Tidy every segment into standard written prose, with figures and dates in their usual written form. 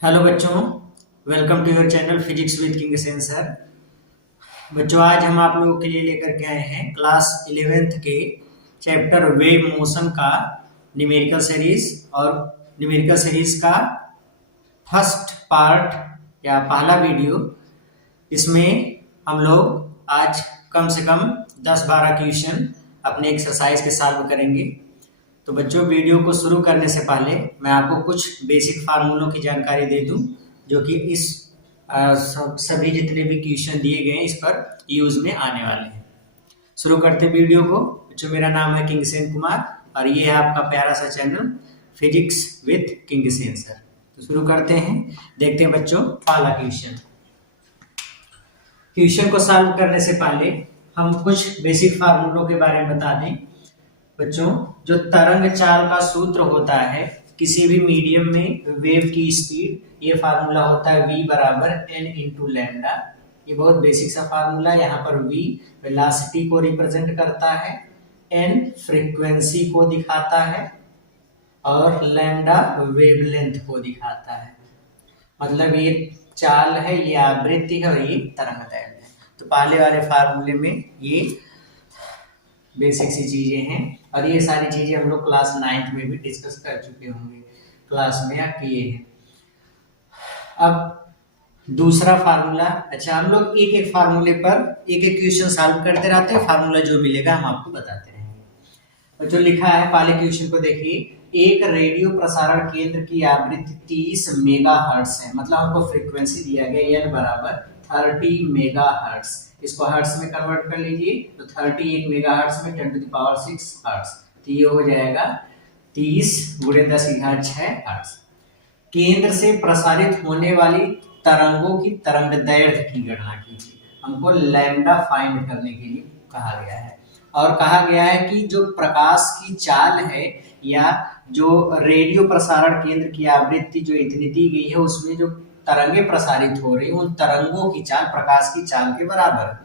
Hello बच्चों, welcome to your channel physics with King Sen sir. बच्चों, आज हम आप लोगों के लिए लेकर के आए हैं क्लास 11th के चैप्टर वेव मोशन का न्यूमेरिकल सीरीज। और न्यूमेरिकल सीरीज का फर्स्ट पार्ट या पहला वीडियो। इसमें हम लोग आज कम से कम 10-12 क्वेश्चन अपने एक्सरसाइज के सॉल्व करेंगे। तो बच्चों, वीडियो को शुरू करने से पहले मैं आपको कुछ बेसिक फार्मूलों की जानकारी दे दूं, जो कि इस सभी जितने भी क्वेश्चन दिए गए हैं इस पर यूज में आने वाले हैं। शुरू करते वीडियो को। बच्चों, मेरा नाम है किंगसेन कुमार और ये है आपका प्यारा सा चैनल फिजिक्स विद किंगसेन सर। तो शुरू करते हैं। देखते हैं बच्चों पहला क्वेश्चन। क्वेश्चन को सॉल्व करने से पहले हम कुछ बेसिक फार्मूलों के बारे में बता दें। बच्चों, जो तरंग चाल का सूत्र होता है किसी भी मीडियम में वेव की स्पीड, ये फार्मूला होता है v बराबर n इंटू लैम्डा। ये बहुत बेसिक सा फार्मूला। यहाँ पर v वेलोसिटी को रिप्रेजेंट करता है, n फ्रीक्वेंसी को दिखाता है और लैम्डा वेवलेंथ को दिखाता है। मतलब ये चाल है, ये आवृत्ति है और ये तरंग दैर्घ्य है। तो पहले वाले फार्मूले में ये बेसिक सी चीजें हैं और ये सारी चीजें हम लोग क्लास 9th में भी डिस्कस कर चुके होंगे, क्लास में या किए हैं। अब दूसरा फार्मूला। अच्छा, हम लोग एक एक फार्मूले पर एक एक क्वेश्चन सॉल्व करते रहते हैं। फार्मूला जो मिलेगा हम आपको बताते रहेंगे। और जो लिखा है पहले क्वेश्चन को देखिए। एक रेडियो प्रसारण केंद्र की आवृत्ति 30 मेगाहर्ट्ज है। मतलब हमको फ्रीक्वेंसी दिया गया n बराबर 30 मेगाहर्ट्ज। इसको हर्ट्ज में कन्वर्ट कर लीजिए तो 31 मेगाहर्ट्ज में 10⁶ हर्ट्ज। तो ये हो जाएगा 30 × 10⁶ हर्ट्ज। केंद्र से प्रसारित होने वाली तरंगों की तरंगदैर्घ्य की गणना कीजिए। हमको लैम्डा फाइंड करने के लिए कहा गया है और कहा गया है कि जो प्रकाश की चाल है या जो रेडियो प्रसारण केंद्र की आवृत्ति जो इतनी दी गई है उसमें जो तरंगे प्रसारित हो रही हैं उन तरंगों की चाल प्रकाश की चाल के बराबर है।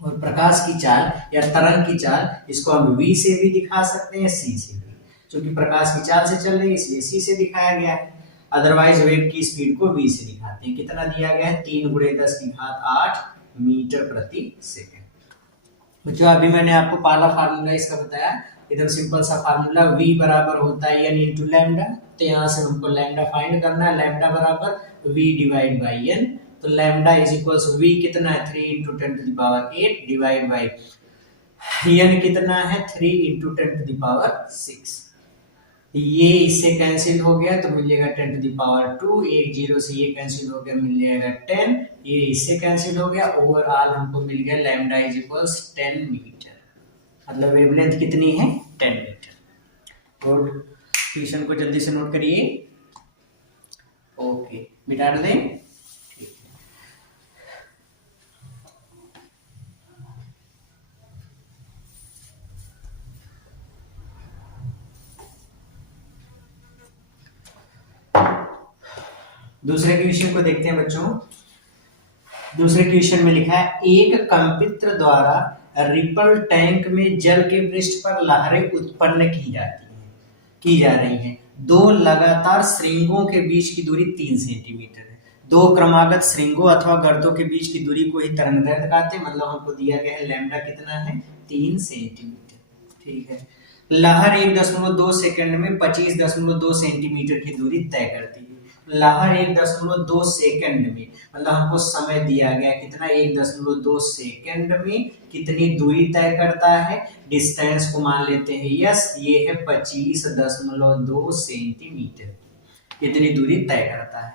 और प्रकाश की चाल या तरंग की चाल इसको हम v से भी दिखा सकते हैं, c से भी। क्योंकि प्रकाश की चाल से चल रही है इसलिए c से दिखाया गया है। अदरवाइज वेव की स्पीड को v से दिखाते हैं। कितना दिया गया है? 3 × 10⁸ मीटर प्रति सेकेंड। बच्चों, अभी मैंने आपको पहला फार्मूला इसका बताया, एकदम सिंपल सा फार्मूला। v बराबर होता है n इंटू लैम्डा। तो यहाँ से हमको लैम्डा फाइंड करना है। लैम्डा बराबर v डिवाइड बाई n। तो लैम्डा इज इक्वल्स v कितना है? 3 × 10⁸ डिवाइड बाई n कितना है? 3 × 10⁶। ये इससे कैंसिल हो गया तो मिल जाएगा 10⁻²। एक 0 से ये कैंसिल हो गया, मिल जाएगा 10। ये इससे कैंसिल हो गया। ओवरऑल हमको मिल गया लैम्डा इज इक्वल्स 10 मीटर। मतलब वेवलेंथ कितनी है? 10 मीटर। और क्वेश्चन को जल्दी से नोट करिए। ओके, मिटा दें। दूसरे क्वेश्चन को देखते हैं बच्चों। दूसरे क्वेश्चन में लिखा है एक कंपित्र द्वारा रिपल टैंक में जल के पृष्ठ पर लहरें उत्पन्न की जा रही हैं। दो लगातार श्रृंगों के बीच की दूरी 3 सेंटीमीटर है। दो क्रमागत श्रृंगों अथवा गर्तों के बीच की दूरी को ही तरंगदैर्घ्य कहते हैं। मतलब हमको दिया गया है लैम्डा कितना है? 3 सेंटीमीटर। ठीक है। लहर 1.2 सेकंड में 25.2 सेंटीमीटर की दूरी तय करती है। लहर 1.2 सेकंड में, मतलब हमको समय दिया गया कितना? 1.2 सेकंड में कितनी दूरी तय करता है? डिस्टेंस को मान लेते हैं यस, ये है 25.2 सेंटीमीटर। इतनी दूरी तय करता है।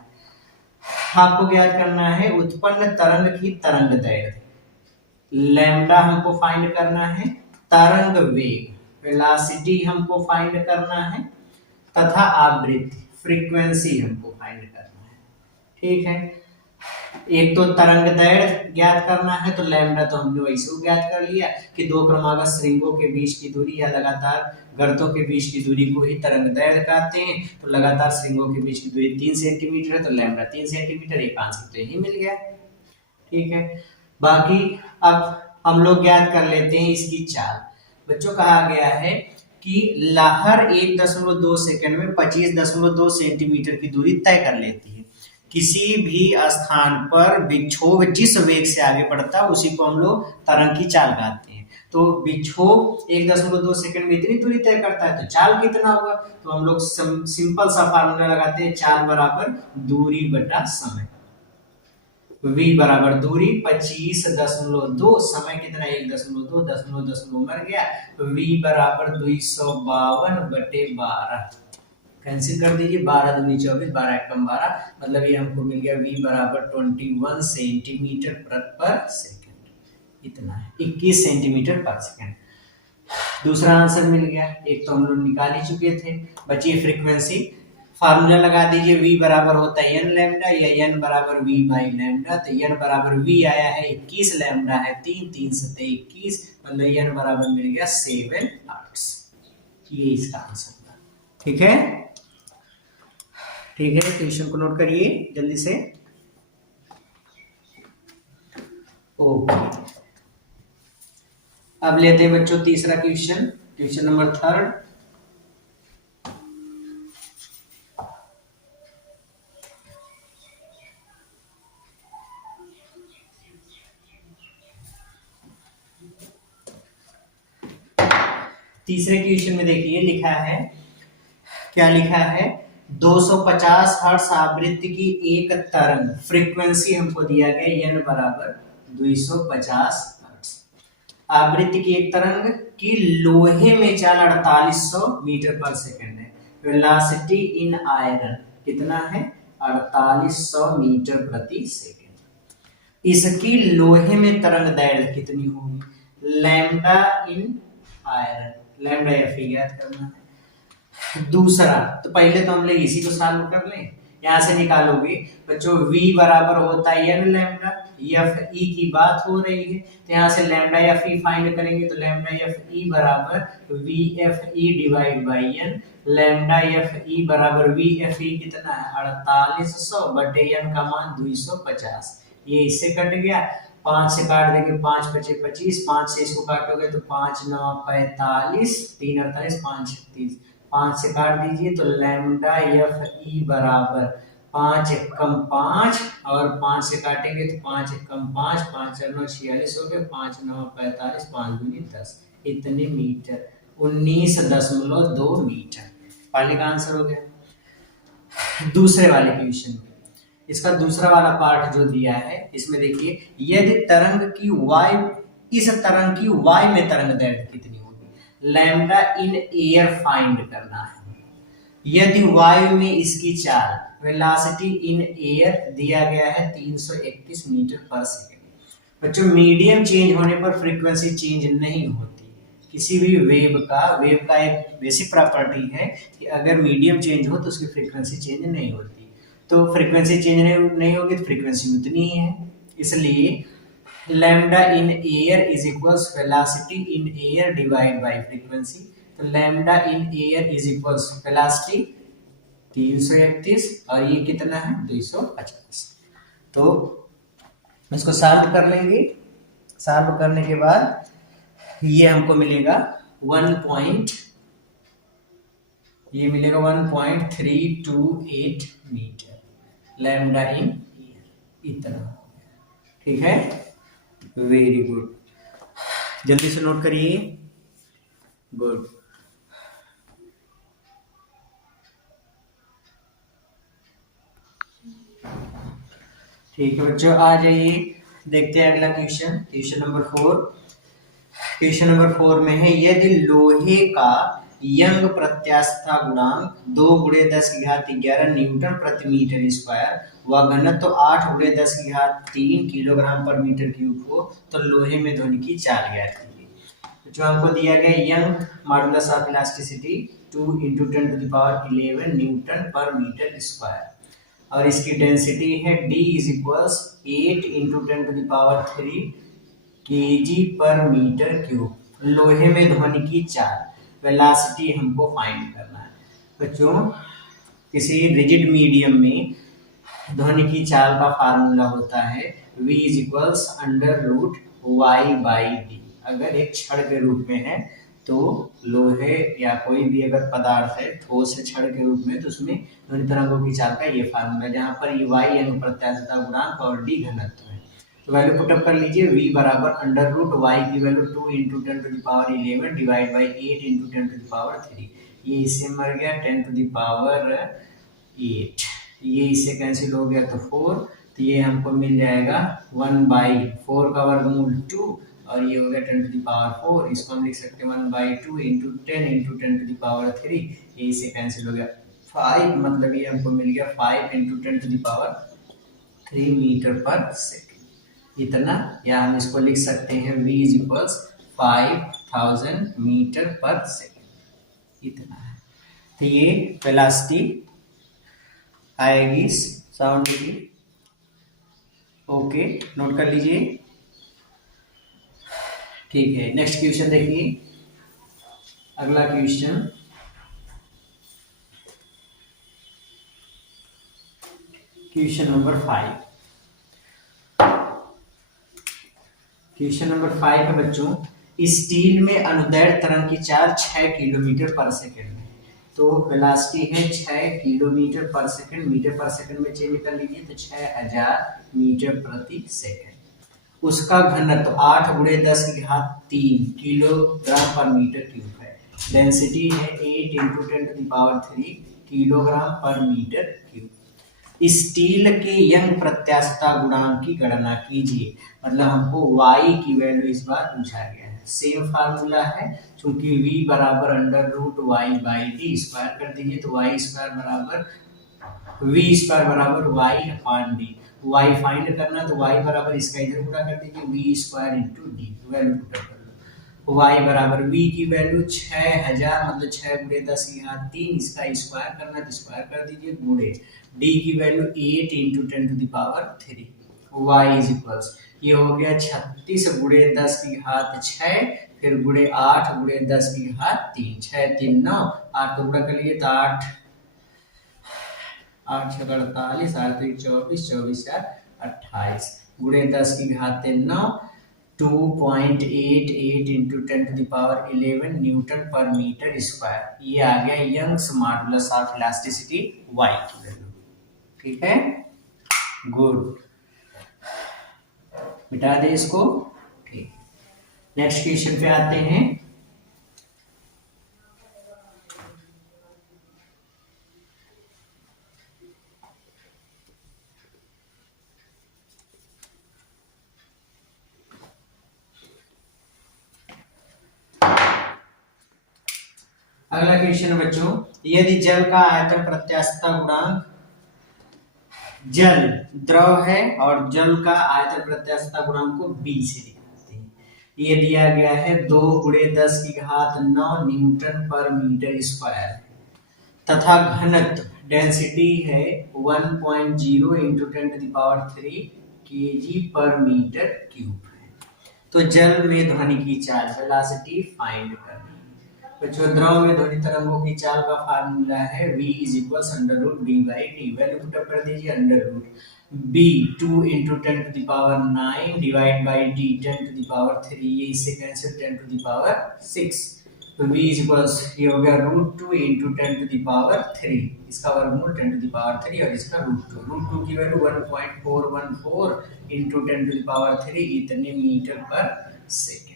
आपको ज्ञात करना है उत्पन्न तरंग की तरंगदैर्घ्य। लैम्डा हमको फाइंड करना है, तरंग वेग वेलोसिटी हमको फाइंड करना है तथा आवृत्ति फ्रीक्वेंसी हमको फाइंड करना है। ठीक है। एक तो तरंगदैर्घ्य ज्ञात करना है तो लैम्डा तो हमने वैसे ज्ञात कर लिया कि दो क्रमागत श्रृंगों के बीच की दूरी या लगातार गर्तों के बीच की दूरी को ही तरंगदैर्घ्य कहते हैं। तो लगातार श्रृंगों के बीच की दूरी 3 सेंटीमीटर है तो लैम्डा 3 सेंटीमीटर। एक आंसर तो यही मिल गया। ठीक है। बाकी अब हम लोग ज्ञात कर लेते हैं इसकी चाल। बच्चों, कहा गया है कि लहर 1.2 सेकंड में 25.2 सेंटीमीटर की दूरी तय कर लेती है। किसी भी स्थान पर विक्षोभ जिस वेग से आगे बढ़ता है उसी को हम लोग तरंग की चाल कहते हैं। तो विक्षोभ 1.2 सेकंड में इतनी दूरी तय करता है तो चाल कितना होगा, तो हम लोग सिंपल सा फार्मूला लगाते हैं, चाल बराबर दूरी बटा समय। v बराबर दूरी 25.2, समय कितना 1.2, दशमलव मर गया, तो v बराबर 252/12 कैंसिल कर दीजिए, 12 दूनी 24, 12 एकम 12, मतलब ये हमको मिल गया v बराबर 21 सेंटीमीटर पर सेकंड, इतना है 21 सेंटीमीटर पर सेकंड। दूसरा आंसर मिल गया, एक तो हम लोग निकाल ही चुके थे, बची फ्रीक्वेंसी। फार्मूला लगा दीजिए, v बराबर होता है n लैम्डा या n बराबर v बाई लैम्डा, तो n बराबर v आया है 21, लैम्डा है 3, 3 सत्ते 21, मतलब n बराबर मिल गया 7 हर्ट्ज। ये इसका आंसर था। ठीक है, ठीक है, क्वेश्चन को नोट करिए जल्दी से। ओके, अब लेते हैं बच्चों तीसरा क्वेश्चन, क्वेश्चन नंबर 3। तीसरे क्वेश्चन में देखिए लिखा है, क्या लिखा है, 250 हर्ट्ज आवृत्ति की एक तरंग, फ्रीक्वेंसी हमको दिया गया n बराबर 250 हर्ट्ज, आवृत्ति की एक तरंग की लोहे में चाल 4800 मीटर पर सेकंड है, वेलोसिटी इन आयरन कितना है 4800 मीटर प्रति सेकंड। इसकी लोहे में तरंग दैर्घ्य कितनी होगी, लैम्डा इन आयरन, लैम्डा एफ ज्ञात करना है। दूसरा, तो पहले तो हम लोग इसी को सॉल्व कर लें, यहां से निकालोगे बच्चों v बराबर होता है n लैम्डा, एफ ई की बात हो रही है तो यहां से लैम्डा एफ ई फाइंड करेंगे, तो लैम्डा एफ ई बराबर V F E divide by n, lambda F E बराबर वी एफ ई कितना है 4800 बटे n का मान 250, ये इससे कट गया, 5 से काट देंगे 5 × 5 = 25, 5 से इसको काटोगे तो 5 × 9 = 45, 3 × 48, 5 × 36, 5 से काट दीजिए तो लैम्डा एफ ई बराबर 5 एकम 5 और 5 से काटेंगे तो 5 एकम 5, 5 × 9 = 46 हो गया, 5 × 9 = 45, 5 दूनी 10, इतने मीटर 19.2 मीटर, पहले का आंसर हो गया। दूसरे वाले क्वेश्चन में इसका दूसरा वाला पार्ट जो दिया है, इसमें देखिए, यदि तरंग की y, इस तरंग की y में तरंग दैर्घ्य कितनी होगी, लैम्डा इन एयर फाइंड करना है। यदि वायु में इसकी चाल, वेलोसिटी इन एयर दिया गया है 331 मीटर पर सेकंड। बच्चों, मीडियम चेंज होने पर फ्रीक्वेंसी चेंज नहीं होती, किसी भी वेव का एक बेसिक प्रॉपर्टी है कि अगर मीडियम चेंज हो तो उसकी फ्रीक्वेंसी चेंज नहीं होती, तो फ्रीक्वेंसी चेंज नहीं होगी तो फ्रीक्वेंसी उतनी ही है, इसलिए lambda in air is equals velocity in air divide by frequency, तो lambda in air is equals velocity 331 और ये कितना है 250। तो इसको सॉल्व कर लेंगे, सॉल्व करने के बाद ये हमको मिलेगा 1.328 मीटर लैम्डा इन ईयर, इतना हो गया। ठीक है, वेरी गुड, जल्दी से नोट करिए, गुड। ठीक है बच्चों, आ जाइए देखते हैं अगला question, question number 4। Question number 4 में है, यदि लोहे का यंग प्रत्यास्थता गुणांक 2 × 10⁻11 न्यूटन प्रति मीटर स्क्वायर व घनत्व 8 × 10⁻3 किलोग्राम पर मीटर क्यूब हो तो लोहे में ध्वनि की चाल ज्ञात कीजिए। जो हमको दिया गया young modulus of elasticity 2 × 10⁻11 Newton पर मीटर स्क्वायर और इसकी डेंसिटी है D = 8 × 10⁻3 kg पर मीटर क्यूब। लोहे में ध्वनि की चाल, वेलोसिटी हमको फाइंड करना है। बच्चों, किसी रिजिड मीडियम में ध्वनि की चाल का फार्मूला होता है v = √y/d। अगर एक छड़ के रूप में है तो लोहे या कोई भी अगर पदार्थ है ठोस है क्षण के रूप में, तो उसमें ध्वनि तरंगों की चाल का ये फार्मूला, जहाँ पर ये y यानी प्रत्यास्थता गुणांक और d घनत्व है। तो वैल्यू पुटअप कर लीजिए, v बराबर अंडर रूट y की value 2 into 10 to the power 11 divide by 8 into 10 to the power 3। ये इससे मर गया 10 टू द पावर 8, ये इससे कैंसिल हो गया तो 4, तो ये हमको मिल जाएगा 1/4 का वर्गमूल 2, और ये हो गया 10 टू द पावर 4। इसको हम लिख सकते हैं 1/2 into 10 into 10 to the power 3, ये इससे कैंसिल हो गया 5, मतलब ये हमको मिल गया 5 into 10 to the power 3 metre पर सेकेंड, इतना। या हम इसको लिख सकते हैं v इज इक्वल्स 5000 मीटर पर सेकेंड, इतना है। तो ये वेलोसिटी आएगी साउंड की। ओके, नोट कर लीजिए, ठीक है। नेक्स्ट क्वेश्चन देखिए, अगला question, question number 5। Question number 5 है बच्चों, स्टील में अनुदैर्ध्य तरंग की चाल 6 किलोमीटर पर सेकंड है। तो वेलोसिटी है 6 किलोमीटर पर सेकंड, मीटर पर सेकंड में चेंज कर लीजिए तो 6000 मीटर प्रति सेकंड। उसका घनत्व 8 गुणे 10 की घात 3 किलोग्राम पर मीटर क्यूब है। डेंसिटी है 8 into 10 to the power 3 kilogram पर मीटर क्यूब। स्टील के यंग प्रत्यास्थता गुणांक की गणना कीजिए। मतलब हमको y की वैल्यू इस बार पूछा गया है। सेम फार्मूला है, क्योंकि v बराबर under root y by D square कर दीजिए, तो y स्क्वायर बराबर v स्क्वायर बराबर y upon D. y find करना, तो y बराबर इसका इधर गुणा कर दीजिए, v square into D, value put कर लो। y बराबर v की वैल्यू 6000, मतलब 6 गुणे 10 की घात 3, इसका स्क्वायर करना तो स्क्वायर कर दीजिए, गुणे d की value 8 into 10 to the power 3। y is equals, ये हो गया 36 गुणे 10 की घात 6, फिर गुणे 8 गुणे 10 की घात 3, 6 3 9, 8 को गुणा कर लिए तो 8 8 6 48, 8 3 24, 24 4 28, गुणे 10 की घात 9, 2.88 into 10 to the power 11 newton पर मीटर स्क्वायर। ये आ गया Young's modulus of elasticity y की वैल्यू। ठीक है, गुड, मिटा दे इसको। ठीक, नेक्स्ट क्वेश्चन पे आते हैं। अगला क्वेश्चन बच्चों, यदि जल का आयतन प्रत्यास्थता गुणांक, जल द्रव है और जल का आयतन प्रत्यास्थता गुणांक को b से दिखाते हैं। ये दिया गया है 2 गुणे 10 की घात 9 न्यूटन पर मीटर स्क्वायर, तथा घनत्व डेंसिटी है 1.0 into 10 to the power 3 kg पर मीटर क्यूब है। तो जल में ध्वनि की चाल वेलोसिटी फाइंड करनी। बच्चों, द्रव में ध्वनि तरंगों की चाल का फार्मूला है v is equal under root b by D. Value put कर दीजिए, under root b 2 into 10 to the power 9 divide by D 10 to the power 3, ये इससे कैंसिल 10 टू द पावर 6, तो v इज इक्वल, ये हो गया root 2 into 10 to the power 3, इसका वर्गमूल 10 टू द पावर 3 और इसका रूट 2 की value 1.414 into 10 to the power 3, इतने मीटर पर सेकेंड।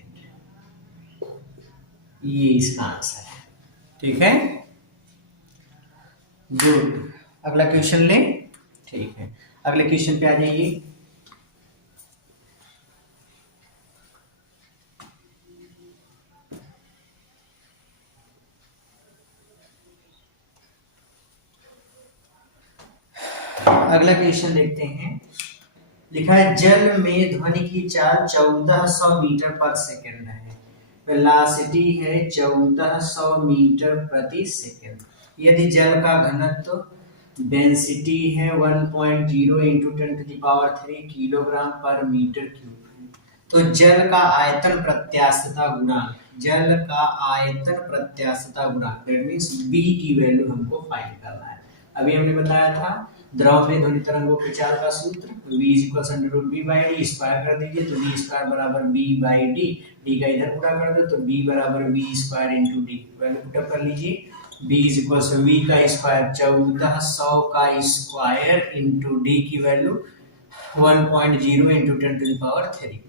ये इसका आंसर है। ठीक है, गुड। अगला क्वेश्चन ले, ठीक है, अगले क्वेश्चन पे आ जाइए। अगला क्वेश्चन देखते हैं, लिखा है जल में ध्वनि की चाल 1400 मीटर पर सेकेंड है। वेलोसिटी है 1400 मीटर प्रति सेकेंड। यदि जल का घनत्व डेंसिटी है 1.0 into 10 to the power 3 kilogram पर मीटर क्यूब है, तो जल का आयतन प्रत्यास्थता गुणांक, जल का आयतन प्रत्यास्थता गुणांक दैट मींस b की वैल्यू हमको फाइंड करना है। अभी हमने बताया था द्रव में ध्वनि तरंगों के चाल का सूत्र v equal under B by D, square कर दीजिए तो v स्क्वायर बराबर b बाई डी, डी का इधर पूरा कर दो तो b बराबर v square into D, value put up कर लीजिए। b इक्वल v का स्क्वायर 1400 का स्क्वायर इंटू डी की वैल्यू 1.0 इंटू 10⁻3,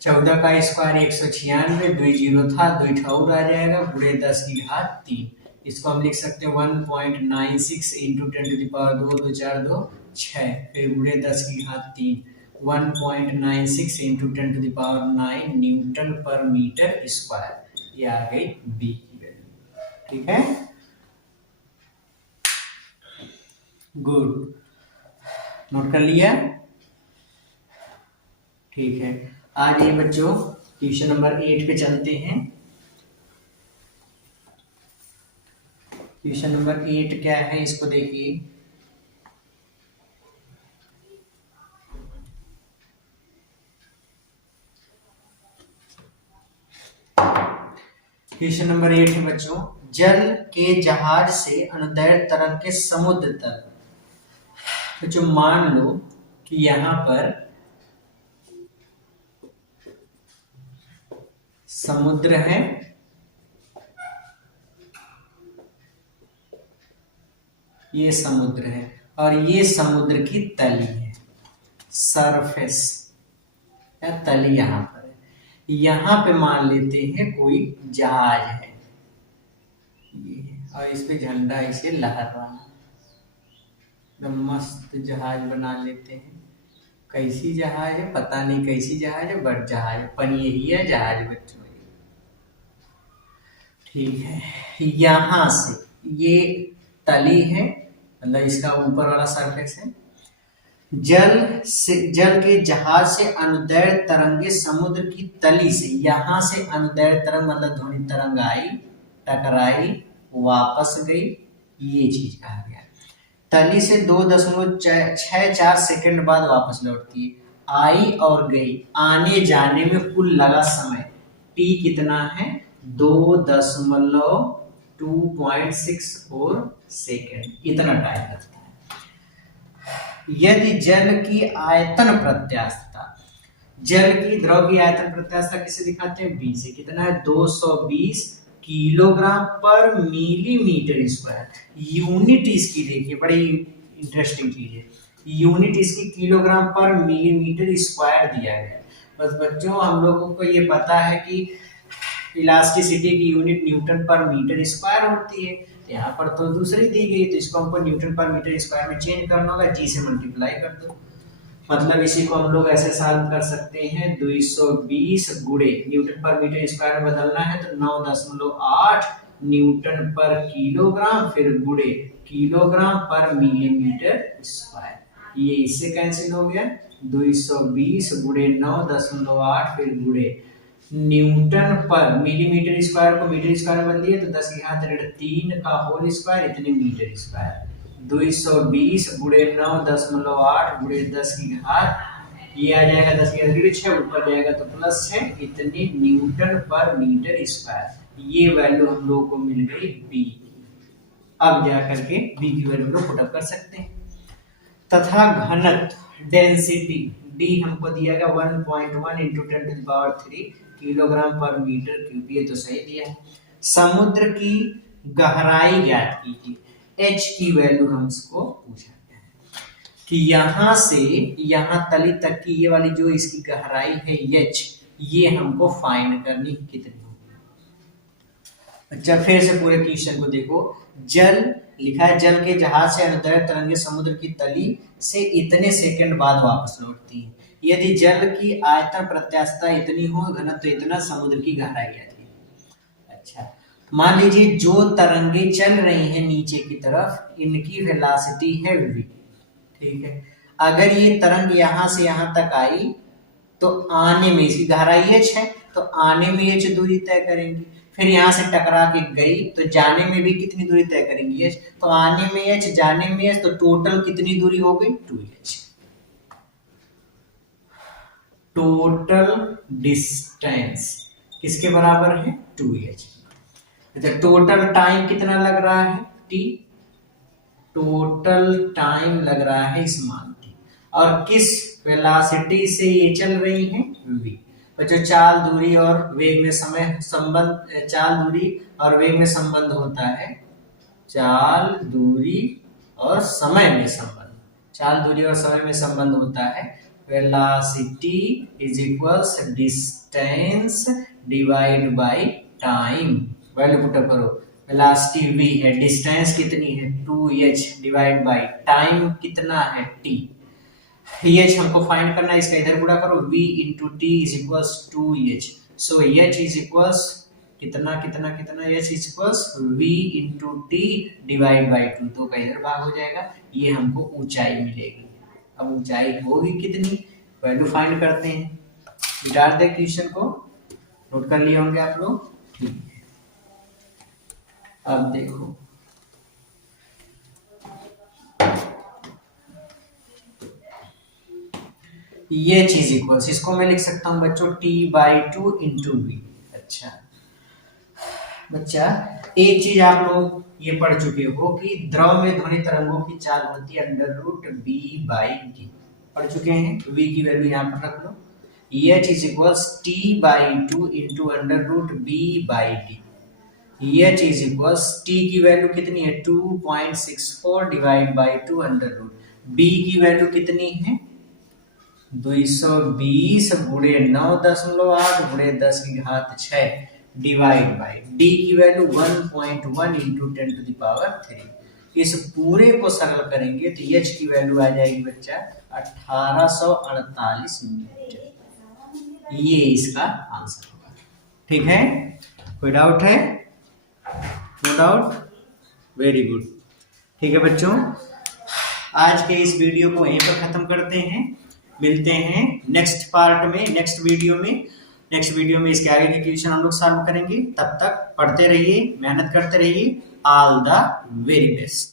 14 का स्क्वायर 196, 2 जीरो था 2 ठौर आ जाएगा, गुणे 10 की घात 3, इसको हम लिख सकते हैं 1.96 इंटू 10⁻2, 2 4 2 6, फिर गुणे 10 की घात 3, 1.96 इंटू 10⁹ न्यूटन पर मीटर स्क्वायर, ये आ गई बी की वैल्यू। ठीक है, गुड, नोट कर लिया। ठीक है, आज ये बच्चों क्वेश्चन नंबर 8 पे चलते हैं। क्वेश्चन नंबर 8 क्या है इसको देखिए। क्वेश्चन नंबर 8 है बच्चों, जल के जहाज से अनुदैर्ध्य तरंग के समुद्र तक। बच्चों मान लो कि यहां पर समुद्र है, ये समुद्र है और ये समुद्र की तली है, सरफेस या तली यहां पर है। यहां पे मान लेते हैं कोई जहाज है, ये और इस पे झंडा इसे लहर रहा है, एकदम मस्त जहाज बना लेते हैं। कैसी जहाज है पता नहीं, कैसी जहाज है, बट जहाज पनिया जहाज बच्चों। ठीक है, यहां से ये तली है, मतलब इसका ऊपर वाला सरफेस है। जल के जहाज से अनुदैर्ध्य तरंगे समुद्र की तली से, यहां से अनुदैर्ध्य तरंग मतलब ध्वनि तरंग आई, टकराई, वापस गई, ये चीज कहा गया। तली से 2.64 सेकंड बाद वापस लौटती है, आई और गई, आने जाने में कुल लगा समय t कितना है, 2.64 सेकेंड, इतना टाइम लगता है। यदि जल की आयतन प्रत्यास्थता, जल की द्रव की आयतन प्रत्यास्थता किसे दिखाते हैं, बी से, कितना है 220 किलोग्राम पर मिलीमीटर स्क्वायर। यूनिट इसकी देखिए, बड़ी इंटरेस्टिंग चीज है, यूनिट इसकी किलोग्राम पर मिलीमीटर स्क्वायर दिया गया। बस बच्चों हम लोगों को ये पता है कि इलास्टिसिटी की यूनिट न्यूटन पर मीटर स्क्वायर होती है, यहाँ पर तो दूसरी दी गई, तो इसको हमको न्यूटन पर मीटर स्क्वायर में चेंज करना होगा, जी से मल्टीप्लाई कर दो। मतलब इसी को हम लोग ऐसे सॉल्व कर सकते हैं, 220 गुणे न्यूटन पर मीटर स्क्वायर में बदलना है तो 9.8 न्यूटन पर किलोग्राम, फिर गुणे किलोग्राम पर मिलीमीटर स्क्वायर, ये इससे कैंसिल हो गया। 220 गुणे 9.8 फिर गुणे न्यूटन पर मिलीमीटर स्क्वायर को मीटर स्क्वायर में बदलिए तो 10 की घात 3 का होल स्क्वायर, इतने मीटर स्क्वायर। 220 गुणे 9.8 गुणे 10 की घात, ये आ जाएगा 10 की घात 6, ऊपर जाएगा तो प्लस 6, इतने न्यूटन पर मीटर स्क्वायर। ये वैल्यू हम लोगों को मिल गई बी। अब जा करके बी की वैल्यू को पुट अप कर सकते हैं। तथा घनत्व डेंसिटी डी हमको दिया गया 1.1 इंटू 10⁻³ किलोग्राम पर मीटर क्यूब, ये तो सही दिया है। समुद्र की गहराई ज्ञात कीजिए, एच की वैल्यू हमको पूछा गया है कि यहां से यहां तली तक की ये वाली जो इसकी गहराई है एच, ये हमको फाइंड करनी कितनी होगी। अच्छा फिर से पूरे क्वेश्चन को देखो, जल लिखा है, जल के जहाज से अनुदैर्ध्य तरंगे समुद्र की तली से इतने सेकंड बाद वापस लौटती हैं। यदि जल की आयतन प्रत्यास्थता इतनी हो, घनत्व इतना, समुद्र की गहराई आती है। अच्छा मान लीजिए जो तरंगे चल रही हैं नीचे की तरफ, इनकी वेलोसिटी है v, ठीक है। अगर ये तरंग यहां से यहां तक आई तो आने में इसकी गहराई h है, तो आने में h दूरी तय करेंगी, फिर यहां से टकरा के गई तो जाने में भी कितनी दूरी तय करेंगी h, तो आने में h जाने में h, तो टोटल कितनी दूरी हो गई 2h। टोटल डिस्टेंस किसके बराबर है 2h। अच्छा टोटल टाइम कितना लग रहा है t, टोटल टाइम लग रहा है इस मान की, और किस वेलोसिटी से ये चल रही हैं, v। बच्चों चाल दूरी और वेग में समय संबंध, चाल दूरी और वेग में संबंध होता है, चाल दूरी और समय में संबंध, चाल दूरी और समय में संबंध होता है velocity is equals distance divide by time. Value put up करो, वेलोसिटी v है, डिस्टेंस कितनी है 2h डिवाइड बाय टाइम कितना है t। h हमको फाइंड करना है, इसका इधर गुणा करो, v into T is equals 2h। So h is equals कितना कितना कितना, h is equals v into T divide by 2, तो का इधर भाग हो जाएगा, ये हमको ऊंचाई मिलेगी। अब ऊंचाई होगी कितनी, वैल्यू फाइंड करते हैं। मिटा दे क्वेश्चन को, नोट कर लिए होंगे आप लोग, ठीक है। अब देखो ये चीज इक्वल्स, इसको मैं लिख सकता हूं बच्चों t/2 इंटू वी। अच्छा बच्चा एक चीज आप लोग ये पढ़ चुके हो कि द्रव में ध्वनि तरंगों की चाल होती है √b/d, पढ़ चुके हैं। v की वैल्यू यहाँ पर रख लो, h is equals t/2 into √b/d। h is equals t की वैल्यू कितनी है 2.64 डिवाइड बाई 2 √, b की वैल्यू कितनी है 220 गुणे 9.8 गुणे 10 की घात 6 डिवाइड बाई d की value 1.1 into 10 to the power 3। इस पूरे को सरल करेंगे तो h की वैल्यू आ जाएगी बच्चा 1848 मीटर। ये इसका आंसर होगा, ठीक है। कोई डाउट है? नो डाउट, वेरी गुड, ठीक है बच्चों। आज के इस वीडियो को यहीं पर खत्म करते हैं, मिलते हैं नेक्स्ट पार्ट में, नेक्स्ट वीडियो में इसके आगे के क्वेश्चन हम लोग सॉल्व करेंगे। तब तक पढ़ते रहिए, मेहनत करते रहिए। All the very best.